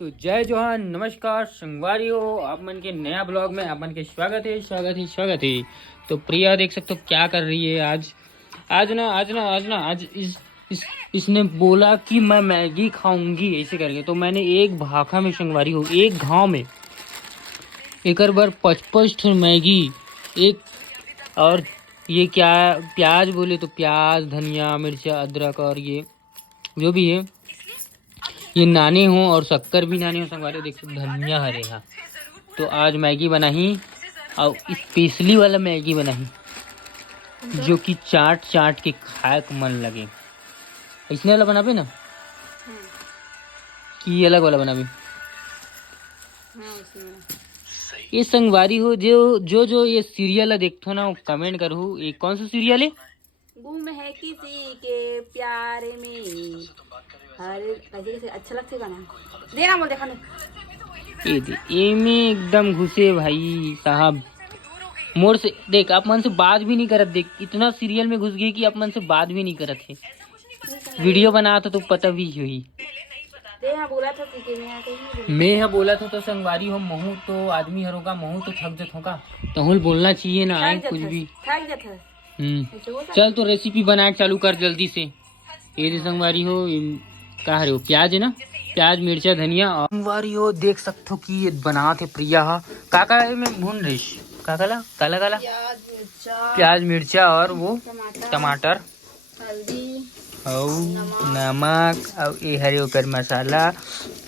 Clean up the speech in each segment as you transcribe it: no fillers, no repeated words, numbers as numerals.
तो जय जोहान, नमस्कार संगवारी हो। आप मन के नया ब्लॉग में आप मन के स्वागत है। तो प्रिया देख सकते हो क्या कर रही है आज इसने बोला कि मैं मैगी खाऊंगी ऐसे करके। तो मैंने एक भाखा में संगवारी हो, एक गांव में एक बार 55 ठो मैगी एक। और ये क्या प्याज बोले तो प्याज, धनिया, मिर्चा, अदरक और ये जो भी है ये नाने हो और शक्कर भी नाने हो संगवारी हो। देख सकते धनिया हरे हा। तो आज मैगी बनाही और स्पेशली वाला मैगी बनाही जो कि चाट चाट के खाए को मन लगे। इसने वाला बनाबे ना कि अलग वाला बनाबे। ये संगवारी हो जो ये सीरियल देखो ना कमेंट करो ये कौन सा सीरियल है। गुम है किसी के प्यार में हर कैसे अच्छा लगता है गाना देना बोल देखा ये में एकदम घुसे भाई साहब। मोर से देख आप मन से बात भी नहीं करत। देख इतना सीरियल में घुस गई कि आप मन से बात भी नहीं करत है। वीडियो बना तो पता भी हुई। मैं यहाँ बोला था तो संगवारी हो महू तो आदमी हरों का महू तो थक जत होगा तो हुल बोलना चाहिए ना आए कुछ भी। चल तो रेसिपी बना के चालू कर जल्दी से। ये संगवारी हो कहा रहे हो प्याज है ना, प्याज, मिर्चा, धनिया और संगवारी हो देख सकते हो कि ये बना थे प्रिया काका में भून रही काला काला काला प्याज, मिर्चा और वो टमाटर, हल्दी और नमक और ये हरे ओकर मसाला।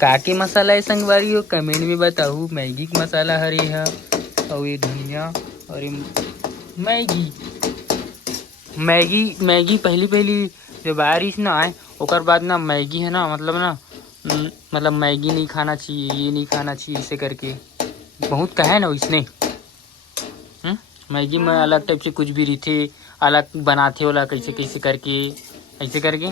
काके मसाला है संगवारी हो कमेंट में बताऊ। मैगी का मसाला हरे है और ये धनिया और ये मैगी पहली जब बारिश ना आए ओकर बाद ना मैगी है ना मतलब मैगी नहीं खाना चाहिए, ये नहीं खाना चाहिए इसे करके बहुत कहे ना इसने। मैगी में अलग टाइप से कुछ भी रही अलग बनाते वाला कैसे करके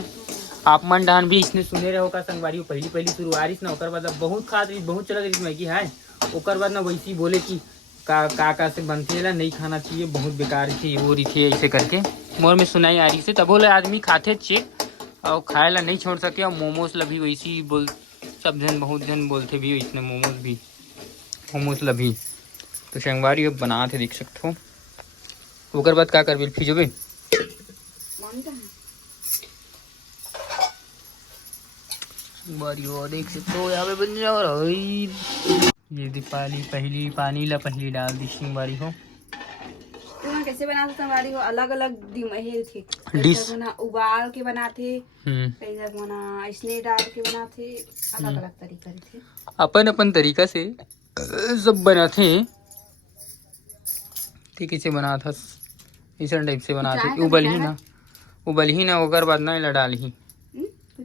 आप मन डान भी इसने सुने रहो का संगवारी पहली शुरुआत ना ओकर बाद बहुत खाद रही बहुत चलत रही मैगी है। ओकर बाद ना वैसी बोले कि का से बनते ला नहीं खाना चाहिए बहुत बेकार थी वो रही थी ऐसे करके मोर में सुनाई आ रही से तब बोले आदमी खाते चेक और खाए ला नहीं छोड़ सके। और मोमोज ला भी वैसी बोल सब जन बहुत जन बोलते भी इसने मोमोज ला भी। तो संगवारी बना थे देख सकते हो। ओकर बाद का कर फिजोबे देख सकते हो यहाँ पे बन जाओ। ये दीपाली पहली डाल दी संगवारी हो। कैसे बनाते संगवारी हो अलग अलग डिश बना उबाल के बनाते कैसे बना इसने डाल के बनाते अलग अलग तरीका थे अपन तरीका से सब बनाते। कैसे बना था इस टाइप से बनाते उबल ही ना ओकर बाद ना डाल ही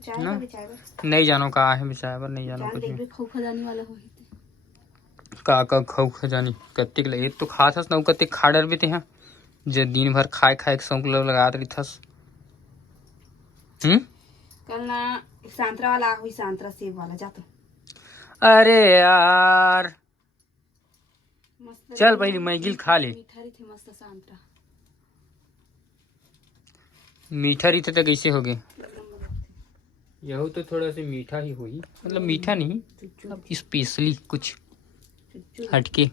ना नहीं जानो कहा है बिचार नहीं जानो कुछ का खाऊ खजानी कत्तिक लगे तो खास हस ना कत्तिक खा डर भी थे यहाँ जो दिन भर खाए के शौक लगा रही थस। कल ना संतरा वाला हुई संतरा सेब वाला जातो। अरे यार चल पहले मैगिल खा ले। मीठा रही तो कैसे हो गए यह तो थोड़ा सा मीठा ही हुई मतलब मीठा नहीं स्पेशली कुछ हटके।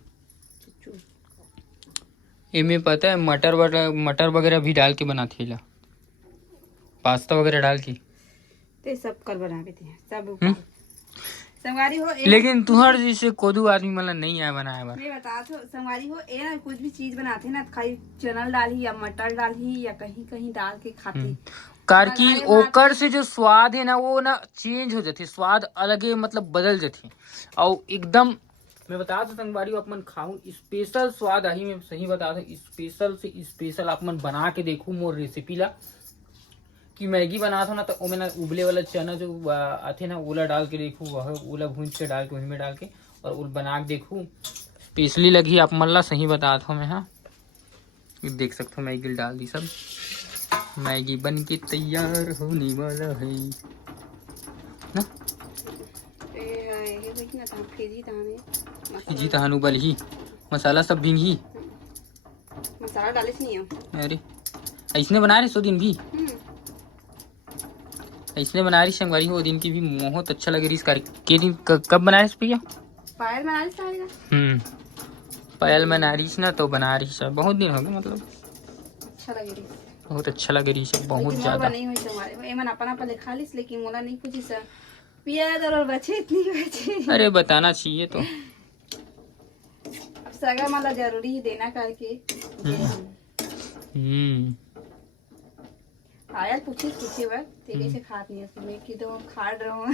इनमें पता है मटर वगैरह भी डाल के बनाते ला पास्ता वगैरह डाल के ते सब कर बना के सब संगवारी हो लेकिन तुहर जैसे कोदू आदमी मतलब नहीं आया बनाया बार नहीं बता तो संगवारी हो ए ना कुछ भी चीज बनाते ना खाली चनल डाली या मटर डाली या कहीं डाल के खाते कार की ओकर से जो स्वाद है ना वो ना चेंज हो जाते स्वाद अलगे मतलब बदल जाते और एकदम मैं बता दो संगवारी अपन खाऊं स्पेशल स्वाद आही मैं सही बता दो स्पेशल से स्पेशल आप मन बना के देखूं मोर रेसिपी ला कि मैगी बना था ना तो वो ना उबले वाला चना जो आते ना ओला डाल के देखूं वह ओला भूंज के डाल के वही में डाल के और वो बना के देखूं स्पेशली लगी आप मन ला सही बता दो मैं। हाँ देख सकते हो मैगी डाल दी सब मैगी बन के तैयार होने वाला है ना जी तहान उबल ही मसाला सब भी ही मसाला डाले नहीं है। अरे ऐसने बना रहे 100 दिन भी इसने बना रही संगवारी हो दिन की भी बहुत अच्छा लगे रही इस कार्य के दिन कब बना रही भैया? पायल बना रही पायल बना रही ना तो बना रही सब बहुत दिन हो गए मतलब अच्छा लगे रही बहुत अच्छा लगे रही सब बहुत ज्यादा नहीं हुई तुम्हारे एमन अपन अपन लिखा लिस लेकिन मोला नहीं पूछी सर पिया और बचे इतनी बचे अरे बताना चाहिए तो अब सगा मतलब जरूरी ही देना करके पायल पूछे बार तेरे से खात नहीं है मैं की तो खा रहा हूँ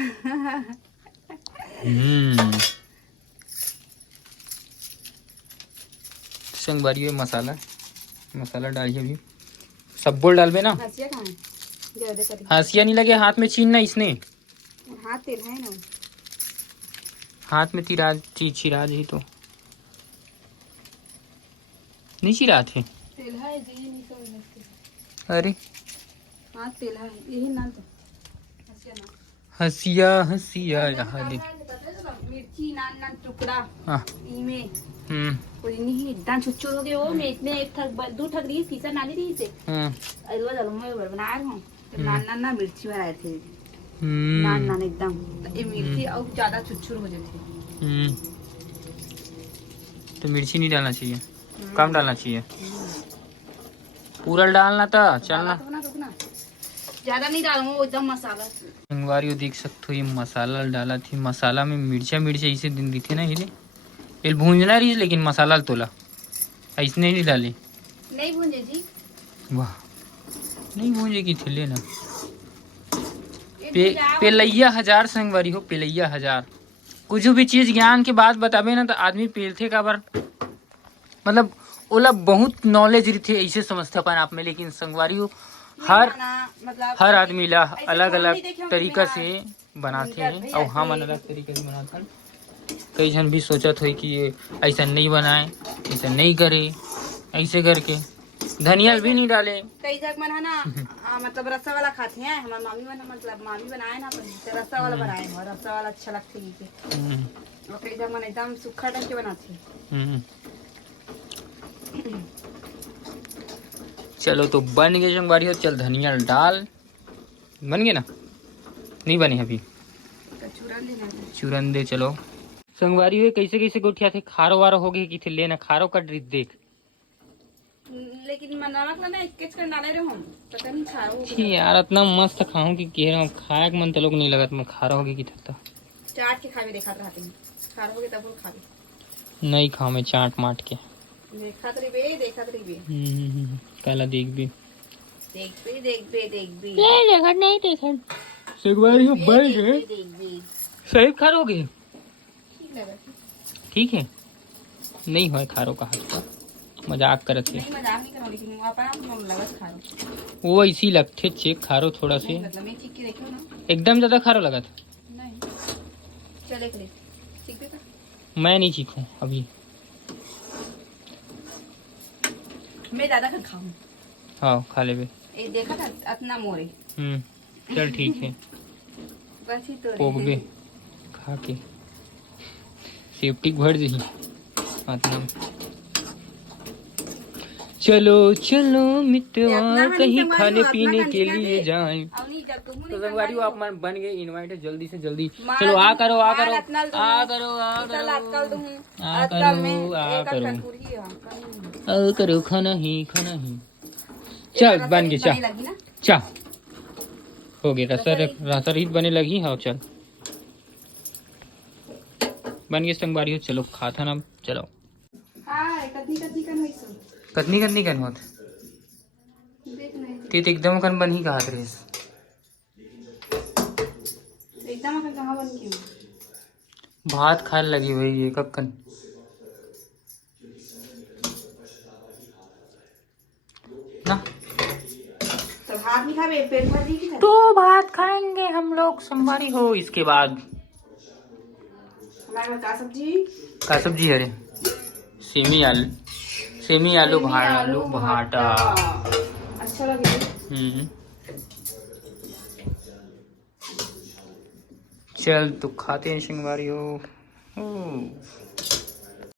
संगवारी में मसाला डालिए अभी सब बोल डालबे ना हंसिया कहाँ है ज्यादा करी हंसिया नहीं लगे हाथ में छीनना इसने हाथ तेल है ना हाथ में चिराज ही तो नहीं चिरा थे तेल है जी नहीं समझ सकते अरे हाथ तेल है यही ना तो हंसिया यहाँ दे मिर्ची नान नान टुकड़ा हाँ इमे कोई नहीं इतना छुच्चू हो गए वो मैं इतने एक ठग दो ठग रही सीसा नानी रही से अलवा जल मैं बनाया हूँ नान नान ना मिर्ची बनाए थे नान नान एकदम ये मिर्ची और ज्यादा छुच्छुर हो जाती तो मिर्ची नहीं डालना चाहिए कम डालना चाहिए पूरा डालना था चलना ज्यादा नहीं डालूंगा एकदम मसाला संगवारी देख सकते हो ये मसाला डाला थी मसाला में मिर्चा इसे दिन दी थी ना ये भूंजना रही लेकिन मसाला तोला इसने नहीं डाली नहीं भूंजे जी वाह नहीं भूंजे की थी लेना पेलैया हजार संगवारी हो पेलैया हजार कुछ भी चीज ज्ञान के बात बताबे ना तो आदमी पेलथे का बार मतलब ओला बहुत नॉलेज रही थे ऐसे समझते अपन आप में लेकिन संगवारी हो हर आदमी ला अलग अलग तरीका से बनाते हैं और हम अलग तरीके से बनाते हैं कई जन भी सोचत हो कि ये ऐसा नहीं बनाए ऐसा नहीं करे ऐसे करके धनिया भी नहीं डाले कई जग मन है ना मतलब रसा वाला खाते हैं हमारी मामी मन मतलब मामी बनाए ना तो रसा वाला बनाए हैं रसा वाला अच्छा लगते हैं और कई जग मन एकदम सूखा ढंग के बनाते हैं चलो तो बन गए संगवारी हो चल धनिया डाल बन गए ना नहीं बने अभी चूरन दे चलो संगवारी हुए कैसे कैसे गोठिया थे खारो वारो हो गए कि थे लेना खारो का ड्रिप देख लेकिन नमक ना स्केच कर डाले रहे हम पता नहीं खारो यार इतना मस्त खाऊं कि कह रहा हूं खाए के मन तो लोग नहीं लगत मैं खारो होगी कि था चाट के खावे देखा रहते हैं खारो होगे तब खावे नहीं खाऊं मैं चाट माट के देखा तरी बे काला देख भी देख बे ये देखा नहीं देखा संगवारी हो बढ़ गए सही खारोगे ठीक है नहीं हो खारो का हाथ का मजाक करत है मजाक नहीं करो लेकिन लगत खारो वो ऐसी लगते चेक खारो थोड़ा से मतलब मैं चीख के देखो ना एकदम ज्यादा खारो लगत नहीं चले करे चीख देता मैं नहीं चीखूं अभी मैं दादा का खाऊं हाँ खा ले बे ये देखा था इतना मोरे चल ठीक है बस ही तो पोगबे खा के सेफ्टी भर जी मतलब चलो चलो मित्रवा कहीं खाने पीने के लिए जाएं तो संगवारी आप मन बन गए इनवाइट है जल्दी से जल्दी चलो आ करो खाना ही चल बन गए चा हो गया रसा रहित बने लगी हाँ चल बन गए संगवारी हो चलो खाता ना चलो कतनी कन होत ते एकदम कन बन ही कहत रहे एकदम कहाँ बन के भात खाए लगी भाई ये कक्कन ना तो भात नहीं खावे पेट भर दी तो भात खाएंगे हम लोग संगवारी हो इसके बाद हमारे का सब्जी अरे सेमी आलू भाटा अच्छा लगे चल तो खाते हैं संगवारी हो